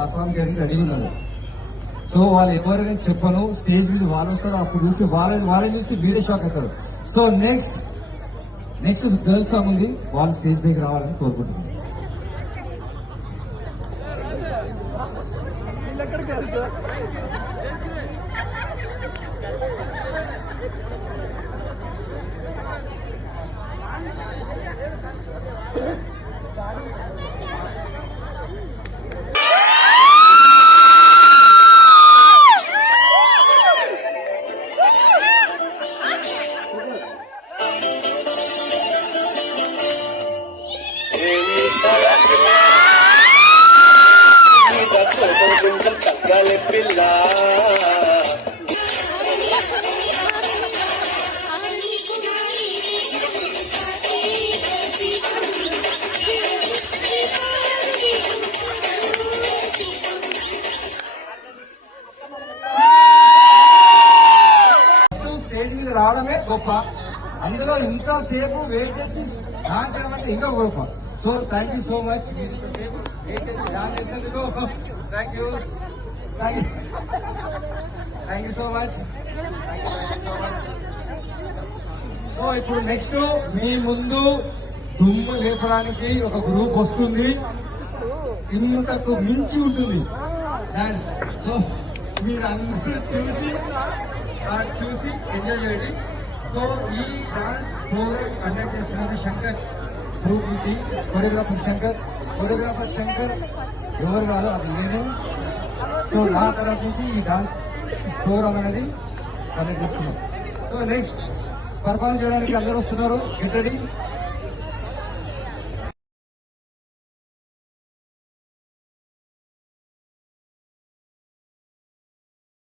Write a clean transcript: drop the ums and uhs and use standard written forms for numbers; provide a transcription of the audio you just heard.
Perform చేయడానికి ready ఉన్నారు. So వాళ్ళు ఎవరైనా చెప్పను, స్టేజ్ మీద వాళ్ళు వస్తారు, అప్పుడు చూసి వాళ్ళని చూసి మీరే షాక్ అవుతారు. సో నెక్స్ట్ గర్ల్స్ సాంగ్ ఉంది, వాళ్ళు స్టేజ్ పైకి రావాలని కోరుకుంటున్నాను. కొంచెం చక్కలే పిల్ల స్టేజ్ మీద రావడమే గొప్ప, అందులో ఇంతసేపు వెయిట్ చేసి డాన్స్ చేయడం అంటే ఇంకా గొప్ప. So thank you so much, మీరు ఇంతసేపు వెయిట్ చేసి డాన్స్ చేసినందుకు thank you so much. So ఇప్పుడు నెక్స్ట్ మీ ముందు దుమ్ము లేపడానికి ఒక గ్రూప్ వస్తుంది, ఇంతకు మించి ఉంటుంది డాన్స్. సో మీరు అందరూ చూసి ఎంజాయ్ చేయండి. సో ఈ డాన్స్ ప్రోగ్రామ్ కండక్ట్ చేస్తున్నది శంకర్ గ్రూప్ నుంచి, కొరియోగ్రాఫర్ శంకర్ ఎవరు కాదు, అది నేనే. సో నా తరఫు నుంచి ఈ డాన్స్ ప్రోగ్రామ్ అనేది కండక్ట్ చేస్తున్నాం. సో నెక్స్ట్ పర్ఫార్మ్ చేయడానికి అందరూ వస్తున్నారు, గెట్ రెడీ.